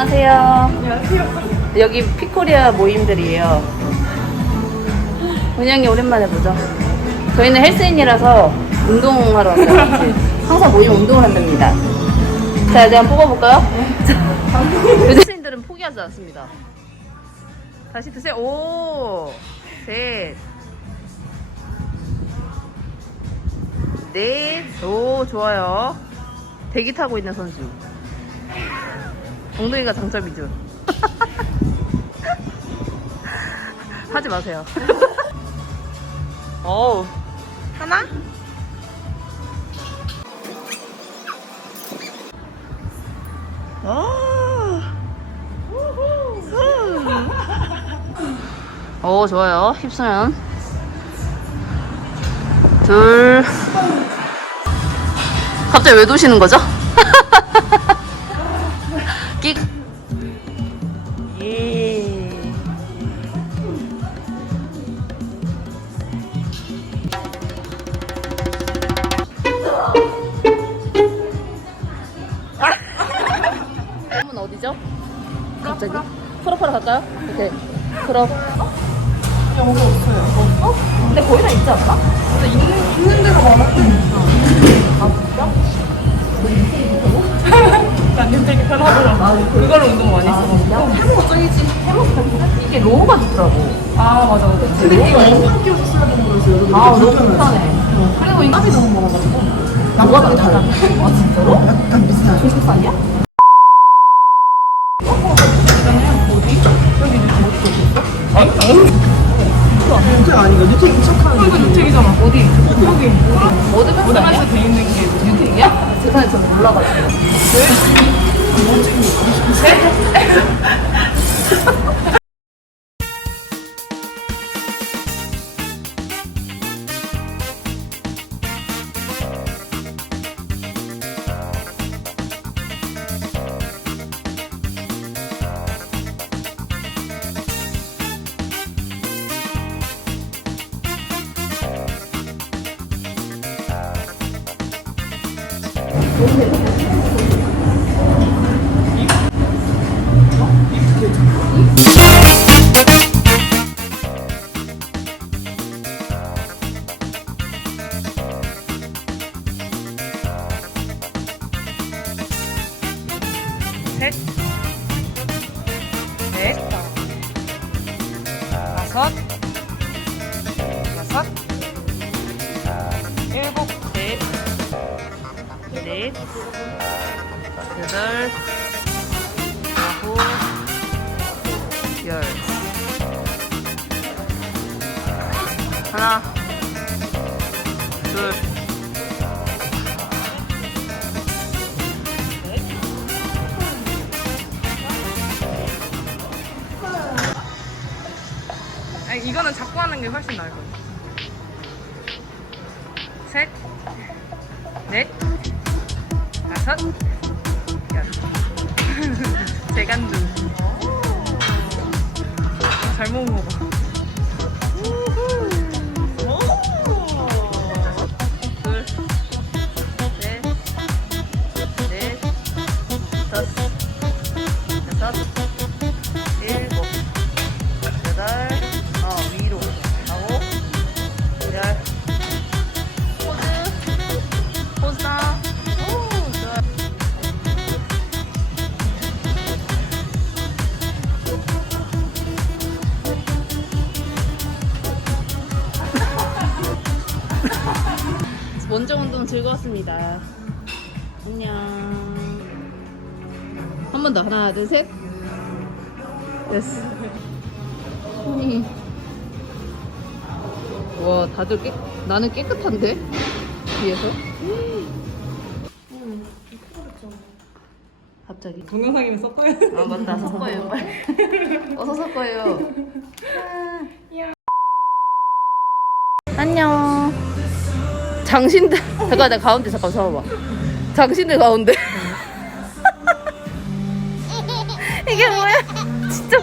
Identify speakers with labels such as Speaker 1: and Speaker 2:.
Speaker 1: 안녕하세요. 안녕하세요. 여기 피코리아 모임들이에요. 은영이 오랜만에 보죠. 저희는 헬스인이라서 운동하러 왔어요. 같이. 항상 모임 운동을 한답니다. 자, 이제 한번 뽑아볼까요? 요즘 헬스인들은 포기하지 않습니다. 다시 드세요. 오, 셋, 넷, 오, 좋아요. 대기 타고 있는 선수. 엉덩이가 장점이죠. 하지 마세요. 어우. 하나? 오, 좋아요. 힙수면. 둘. 갑자기 왜 도시는 거죠? 끽. 예. 다음은 어디죠? 갑자기? 프로프로 갈까요? 오케이. 프로. 영어 없어요. 어? 근데 거의 다 있지 않나? 근데 있는, 있는 데가 많아. 아, 진짜?
Speaker 2: 난 되게 편하더라고. 그걸로 운동 많이 했어.
Speaker 1: 해먹어 쩔이지. 해먹어 이게 로우가 좋더라고.
Speaker 2: 아, 맞아.
Speaker 1: 근데 이거 영상 끼워서 써야 되는 거였어요. 아, 너무 불편해. 그리고 이 땀이 너무 많아가지고. 뭐가 더 달라? 아, 진짜로? 약간 비슷한. 조식판이야?
Speaker 3: 유택 아닌가? 유택 이척하는
Speaker 2: 이거 유책이잖아. 어디? 여기.
Speaker 1: 모드 패스 아니야?
Speaker 2: 오랜만에 돼 있는 게.
Speaker 1: 세상에 저는 몰라가지고.
Speaker 2: 셋. 넷. 다섯.
Speaker 1: 넷, 여덟, 아홉, 열. 하나, 둘,
Speaker 2: 아니, 이거는 잡고 하는 게 훨씬 나을 거야. 셋. 넷. 다섯. 여섯. 재간두. 잘 먹은
Speaker 1: 원정 운동 즐거웠습니다. 안녕. 한 번 더. 하나, 둘, 셋. 됐어. 손이. 와, 다들 깨, 나는 깨끗한데? 뒤에서? 갑자기.
Speaker 2: 동영상이면 섞어야 돼.
Speaker 1: 아, 맞다. 섞어요, 빨리. 어서 섞어요. 안녕. 장신들. 잠깐, 나 가운데 잠깐 서봐봐. 장신들 가운데. 이게 뭐야? 진짜